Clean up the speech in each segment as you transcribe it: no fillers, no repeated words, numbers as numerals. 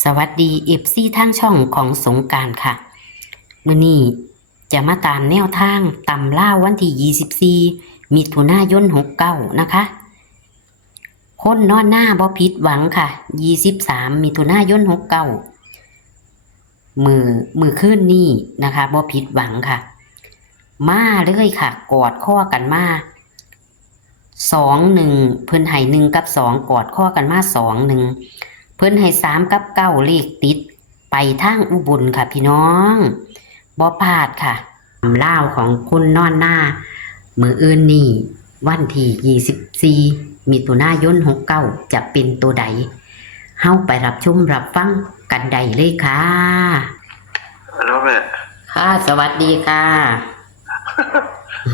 สวัสดีทางช่องของสงกรานต์ค่ะมื้อนี้จะมาตามแนวทางตำล่าววันที่24มิถุนายน69นะคะคนนอนหน้าบ่ผิดหวังค่ะ23มิถุนายน69มือคืนนี้นะคะบ่ผิดหวังค่ะมาเลยค่ะกอดข้อกันมา21เพิ่นให้1กับ2กอดข้อกันมา21เพิ่นให้3กับ9เลขติดไปทางอุบลค่ะพี่น้องบ่พลาดค่ะตำล่าวของคุณนอนหน้ามื้ออื่นนี้วันที่24มิถุนายน69จะเป็นตัวใดเฮาไปรับชมรับฟังกันได้เลยค่ะแล้วแม่ค่ะสวัสดีค่ะ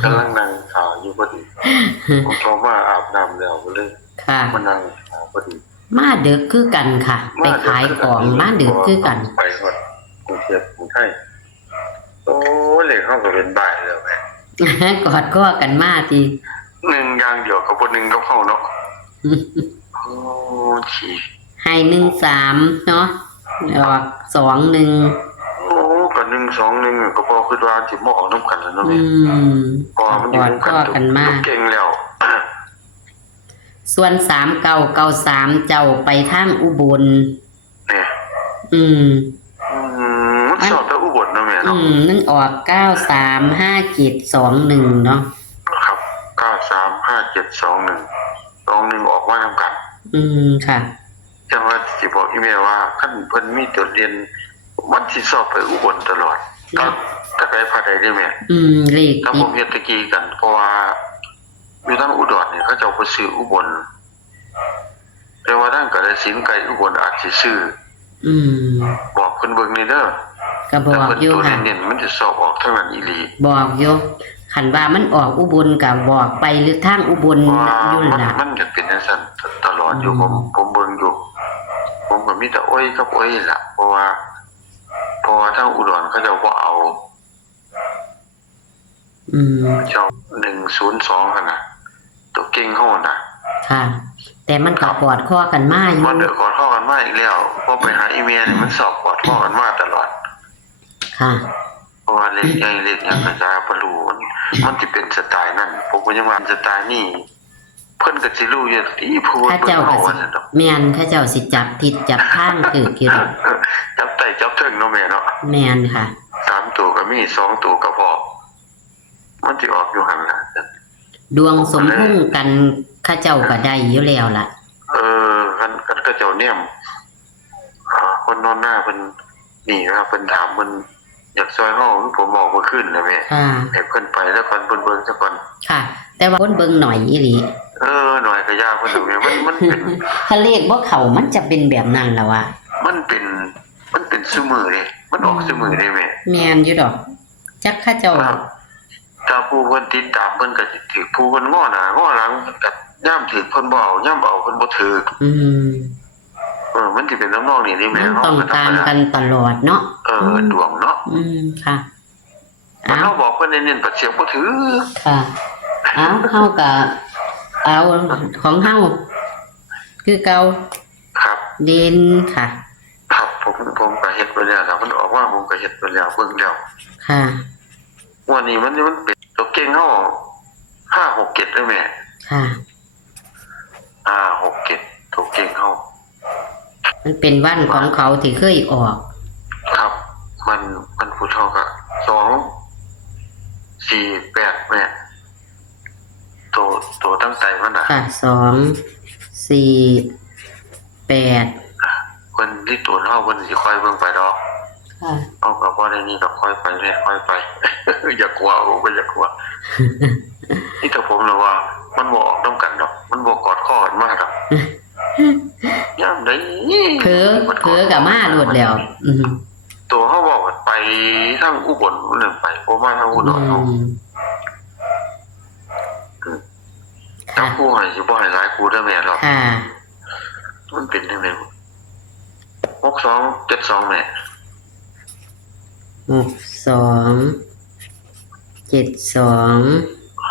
กำลังนั่งข่าวอยู่พอดีผมชอบว่าอาบน้ำแล้วก็เลยค่ะมานั่งพอดีมาดึกคือกันค่ะไปขายของมาดึกคือกันไปหมดกรุงเทพกรุงไทยโอ้เลยเข้าก็เป็นบ่ายแล้วแม่กอดข้อกันมาทีหนึ่งอย่างเดียวกับคนหนึ่งก็เข้าเนาะโอ้ฉีให้13เนาะแล้ว21โอ้กับ121ก็พอคือว่าสิบ่ออกน้ำกันแล้วเนาะแม่พอมันอยู่กันมาเก่งแล้วส่วน3993เจ้าไปทางอุบลเนี่ยมันสอบแต่อุบลเนาะแม่เนาะนั่นออก935721เนาะครับ935721ออกมาทำกันค่ะจังว่าสิบอกอีเมลว่าคันเพิ่นมีตัวเรียนมันสิสอบไปอุบลตลอดถ้าไปภาคใดได้แม่เลขถ้าผมเฮ็ดตะกี้กันเพราะว่าอยู่ทางอุดรนี่เขาเจ้าไปซื้ออุบลแต่ว่าทางกาฬสินธุ์ไกลอุบลอาจสิซื้อบอกเพิ่นเบิ่งนี่เด้อก็บอกอยู่ค่ะเน้นมันจะสอบออกทางนั้นอีหลีบอกอยู่คันว่ามันออกอุบลก็บอกไปหรือทางอุบลอยู่ล่ะมันจะเป็นจังซั่นตลอดอยู่ผมเบิ่งอยู่ผมก็มีแต่อ้อยกับอ้อยล่ะเพราะว่าทางอุดรเขาเจ้าบ่เอาเจ้า102คั่นน่ะตัวเก่งเฮาน่ะค่ะแต่มันก็กอดข้อกันมาอยู่มันกอดข้อกันมาอีกแล้วพอไปหาอีเมลนี่มันสอบกอดข้อกันมาตลอดค่ะเพราะว่าเลขใหญ่เลขหยังก็จะบ่รู้มันสิเป็นสไตล์นั้นผมก็ยังว่าสไตล์นี้เพิ่นก็สิรู้อยู่อีผู้เพิ่นเฮาว่าซั่นดอกแม่นเขาเจ้าสิจับทิศจับทางถูกอยู่จับไต้จับเทิงเนาะแม่เนาะแม่นค่ะ3ตัวก็มี2ตัวก็พอมันสิออกอยู่หั่นล่ะดวงสมพงษ์กันเขาเจ้าก็ได้อยู่แล้วล่ะกันก็เจ้าเนี่ยคนนอนหน้าเพิ่นนี่ว่าเพิ่นถามเพิ่นอยากซอยเฮาผมบอกบ่ขึ้นนะแม่ให้เพิ่นไปแล้วก่อนเพิ่นเบิ่งซะก่อนค่ะแต่ว่าเพิ่นเบิ่งหน่อยอีหลีหน่อยก็ยากเพิ่นแม่มันเป็นถ้าเลขบ่เข้ามันจะเป็นแบบนั้นล่ะวะมันเป็นซุมื้อเด้มันออกซุมื้อเด้แม่แม่นอยู่ดอกจักเขาเจ้าถ้าผู้เพิ่นติดตามเพิ่นก็สิถือผู้เพิ่นง้อหน้าง้อหลังก็ย่ามถือเพิ่นบ่เอาย่ามเอาเพิ่นบ่ถือมันสิเป็นน้องๆนี่แม่เฮาต้องการกันตลอดเนาะดวงเนาะค่ะเฮาบอกเพิ่นเน้นๆปัดเสียงบ่ถือค่ะเฮาก็เอาของเฮาคือเก่าครับเด่นค่ะครับผมก็เฮ็ดไปแล้วมันออกว่าผมก็เฮ็ดไปแล้วเบิ่งแล้วค่ะวันนี้มันเป็นตัวเก่งเฮา567ได้แม่ค่ะ567ตัวเก่งเฮามันเป็นวันของเขาที่เคยออกครับมันผู้เฒ่าก็248แม่ตัวตั้งใจมันน่ะค่ะ248เพิ่นที่ตัวเฮาเพิ่นสิค่อยเบิ่งไปดอกค่ะเอาก็บ่ได้นี่ก็ค่อยไปเรื่อยค่อยไปอย่ากลัวผมก็อย่ากลัวนี่แต่ผมเลยว่ามันบ่ออกนำกันดอกมันบ่กอดคอกันมาดอกยามใดเผลอก็มาโลดแล้วตัวเฮาบอกว่าไปทางอุบลนั่นไปบ่มาทางอุดรเฮาถ้าผู้ให้สิบ่ให้หลายผู้เด้อแม่หรอกค่ะมันเป็นจังได๋6272แม่6272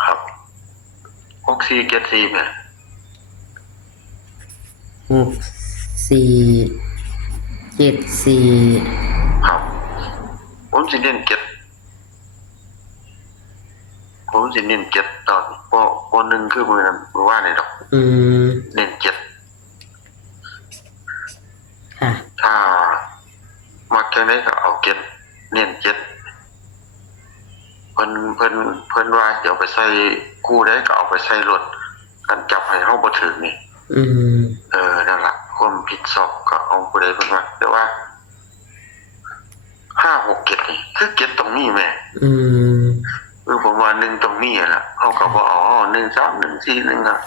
ครับ6474แม่6474 74ครับผมสิเน้นเจ็ดตอนพอหนึ่งคือมือนั้นมือว่าเนี่ยดอก อืม เน้นเจ็ด ค่ะ ถ้ามักจังไดก็เอาเจ็ดเน้นเจ็ดเพิ่นว่าเดี๋ยวไปใส่คู่ได้ก็เอาไปใส่รถกันจับให้เฮาบ่ถึงนี่ อืม นั่นล่ะความผิดศอกก็เอาผู้ใดเพิ่นว่าแต่ว่า5 6 7นี่คือเจ็ดตรงนี้แม่ อืม ผมว่า1ตรงนี้ล่ะเฮาก็บ่เอา1 3 1 4 1อ่ะ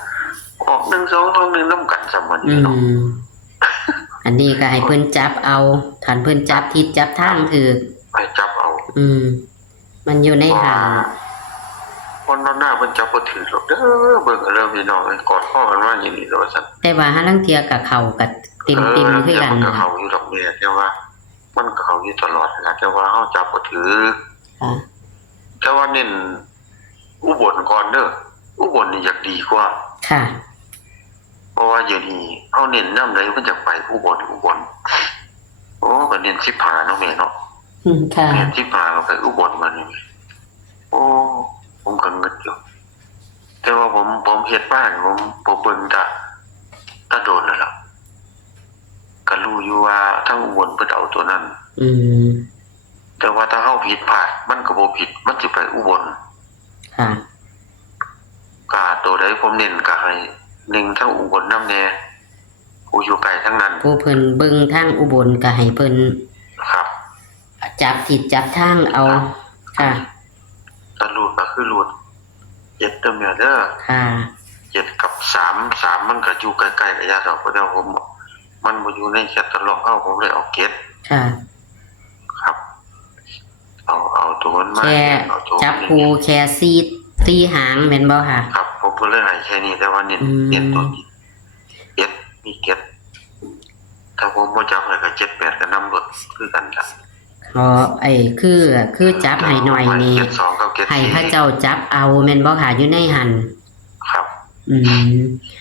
ออก1 2 2 1นำกันซะมื้อ อื นี้เนาะ ม อันนี้ก็ให้เพิ่นจับเอาคันเพิ่นจับทิศจับทางถูก ให้จับเอา อืม มันอยู่ในหาง คนหน้าเพิ่นจับบ่ถือหรอกเด้อเบิ่งเอาเริ่มพี่น้องกอดข้อกันว่าอย่างนี้แล้วว่าซั่น แต่ว่าหาลังเทียกับเขากับเต็มคือกัน มันก็ นะ เข้าอยู่ดอกเนี่ยแต่ว่า มันก็เข้าอยู่ตลอดนะแต่ว่าเฮาจับบ่ถือ ค่ะ แต่ว่าเน้นอุบลก่อนเด้ออุบลนี่อยากดีกว่า ค่ะ เพราะว่าอยู่นี่เฮาเน้นนำใดมันจะไปอุบลโอ้ก็เน้น15เนาะแม่เนาะ อืม ค่ะ เน้น15ก็ไปอุบลมานี่โอ้ผมก็งึดอยู่แต่ว่าผมเฮ็ดบ้านผมเบิ่งตะโดนแล้วล่ะก็รู้อยู่ว่าทั้งอุบลเพิ่นเอาตัวนั้น อืม แต่ว่าถ้าเฮาผิดพลาดมันก็บ่ผิดมันสิไปอุบล ค่ะ ก็ตัวใดผมเน้นก็ให้1ทั้งอุบลนำแน่ผู้อยู่ไกลทั้งนั้น ผู้เพิ่นเบิ่งทางอุบลก็ให้เพิ่น ครับ จับทิศจับทางเอา ค่ะ ถ้ารูดก็คือรูด7เด้อแม่เด้อ ค่ะ 7กับ3มันก็อยู่ใกล้ๆระยะดอกแต่ผมมันบ่อยู่ในแคตตาล็อกเฮาผมเลยเอา7 ค่ะ ครับ เอาตัวมันมา แค่ เอาตัว จับคู่แค่ซีหางแม่นบ่ค่ะ ครับผมก็เลยให้แค่นี้แต่ว่าเน้น อืม เน้นตัวนี้7มี7ถ้าผมบ่จับให้ก็7 8ก็นำรถคือกันล่ะ อ๋อคือจับให้หน่อยนี่ 7 2กับ7 ให้พระเจ้าจับเอาแม่นบ่ค่ะอยู่ในหัน ครับ อืม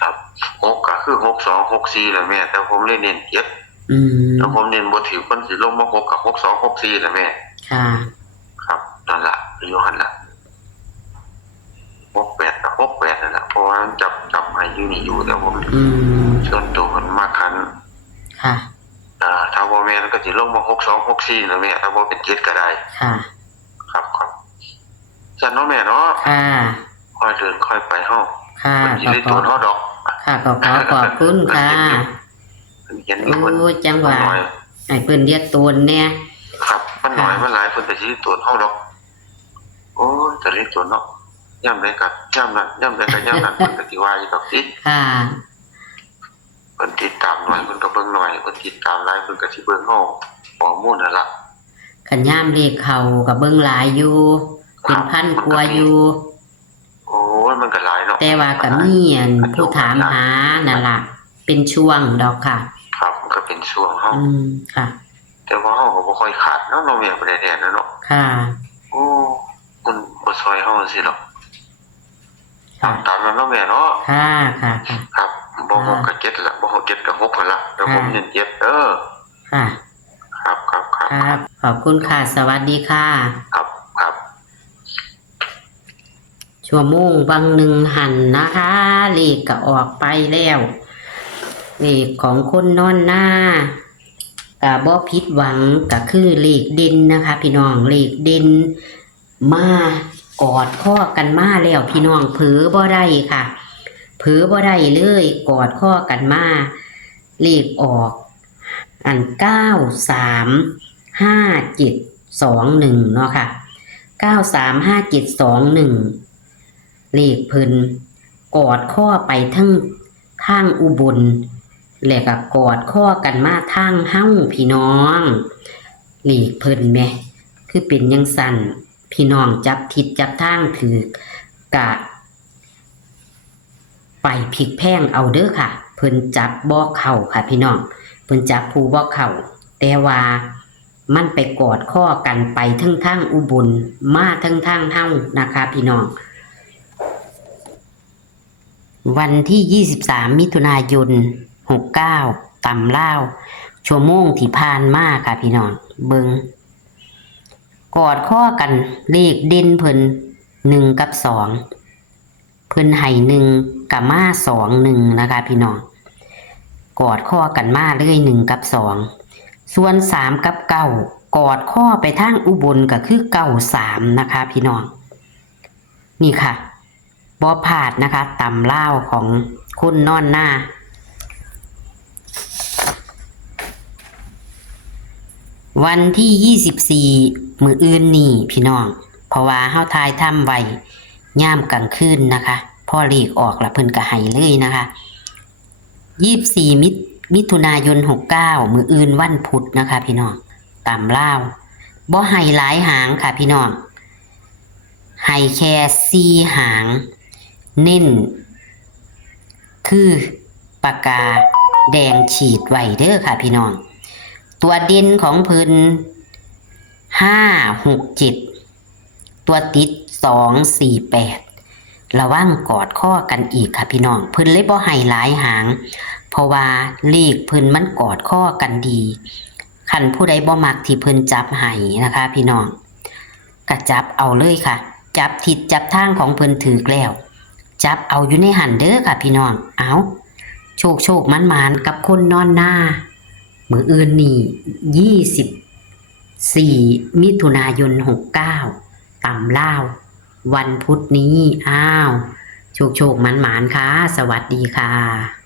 ครับ6ก็คือ6 2 6 4แหละแม่แต่ผมเลยเน้น7 อืม แล้วผมเน้นบ่ถือคนสิลงมา6กับ6 2 6 4แหละแม่ ค่ะ ครับนั่นล่ะอยู่หั่นล่ะ68กับ68นั่นล่ะเพราะว่ามันจับให้อยู่นี่อยู่แต่ผม อืม ส่วนตัวมันมาคัน ค่ะ ถ้าบ่แม่นก็สิลงมา6 2 6 4นะแม่ถ้าบ่เป็น7ก็ได้ ค่ะ ครับจันเนาะแม่เนาะ ค่ะ ค่อยเดินค่อยไปเฮา ค่ะ มันสิได้ตัวเฮาดอก ค่ะขอบคุณค่ะ เห็น โอ้ เพิ่น ยจังหวะ น้อย ให้เพิ่นเรียกตูนเนี่ย ครับมันน้อยมันหลายเพิ่นก็สิได้ตัวเฮาดอกโอ้ยจะเรียกตัวเนาะย่ำใดก็ย่ำนั้นย่ำใดก็ย่ำนั้นเพิ่นก็สิว่าอยู่ดอกติ ค่ะ เพิ่นติดตามหน่อยเพิ่นก็เบิ่งหน่อยเพิ่นติดตามหลายเพิ่นก็สิเบิ่งเฮาข้อมูลนั่นล่ะ ขันย่ามเลขเขากับเบิ้งหลายอยู่ เป็นพันกว่าอยู่ โอ้ยมันก็หลายเนาะ แต่ว่ากับมีอันผู้ถามหานั่นล่ะ เป็นช่วงดอกค่ะ ครับมันก็เป็นช่วงเฮา อืม ค่ะ แต่ว่าเฮาก็บ่ค่อยขาดเนาะแม่บ่ได้แท้เนาะ ค่ะ โอ้มันบ่ซอยเฮาสิหรอก ค่ะ ตามนั้นเนาะแม่เนาะ ค่ะ ค่ะ ค่ะ ครับบ่6กับ7ละบ่6 7กับ6นั่นล่ะแต่ผมเน้น7เด้อ ค่ะ ครับครับครับ ครับ ขอบคุณค่ะ สวัสดีค่ะ ครับครับ ชั่วโมงบางหนึ่งหันนะคะเลขก็ออกไปแล้วเลขของคนนอนหน้าก็บ่ผิดหวังก็คือเลขเด่นนะคะ พี่น้องเลขเด่นมากอดข้อกันมาแล้วพี่น้องเผลอบ่ได้ค่ะเผลอบ่ได้เลยกอดข้อกันมาเลขออกอัน935721เนาะค่ะ935721เลขเพิ่นกอดข้อไปทั้งทางอุบลแล้วก็กอดข้อกันมาทางเฮ้าพี่น้องเลขเพิ่นแหมคือเป็นจังสั่นพี่น้องจับทิศจับทางถือกะไปพลิกแพงเอาเด้อค่ะ เพิ่นจับบ่เข้าค่ะพี่น้องเพิ่นจับผู้บ่เข้าแต่ว่ามันไปกอดข้อกันไปทั้งทางอุบลมาทั้งทางเฮ้านะคะพี่น้องวันที่23มิถุนายน69 ตำล่าวชั่วโมงที่ผ่านมาค่ะพี่น้องเบิงกอดข้อกันเลขเด่นเพิ่น1 กับ 2เพิ่นให้1กับมา2 1นะคะพี่น้องกอดข้อกันมาเลย1 กับ 2ส่วน3 กับ 9กอดข้อไปทางอุบลก็คือ93นะคะพี่น้องนี่ค่ะบ่พลาดนะคะตำล่าวของคุณนอนหน้าวันที่24มื้ออื่นนี่พี่น้องเพราะว่าเฮาทายทำไว้ย่ามกลางคืนนะคะพอเลขออกแล้วเพิ่นก็ให้เลยนะคะ24มิถุนายน69มื้ออื่นวันพุธนะคะพี่น้องตำล่าวบ่ให้หลายหางค่ะพี่น้องให้แค่4หางเน้นคือปากกาแดงฉีดไว้เด้อค่ะพี่น้องตัวเด่นของเพิ่น5 6 7ตัวติด2 4 8ระวังกอดข้อกันอีกค่ะพี่น้องเพิ่นเลยบ่ให้หลายหางเพราะว่าเลขเพิ่นมันกอดข้อกันดีคันผู้ใดบ่มักที่เพิ่นจับให้นะคะพี่น้องก็จับเอาเลยค่ะจับทิศจับทางของเพิ่นถือแล้วจับเอาอยู่ในหันเด้อค่ะพี่น้องเอาโชคมันกับคนนอนหน้ามื้ออื่นนี่24มิถุนายน69ตำล่าววันพุธนี้โชคมันค่ะสวัสดีค่ะ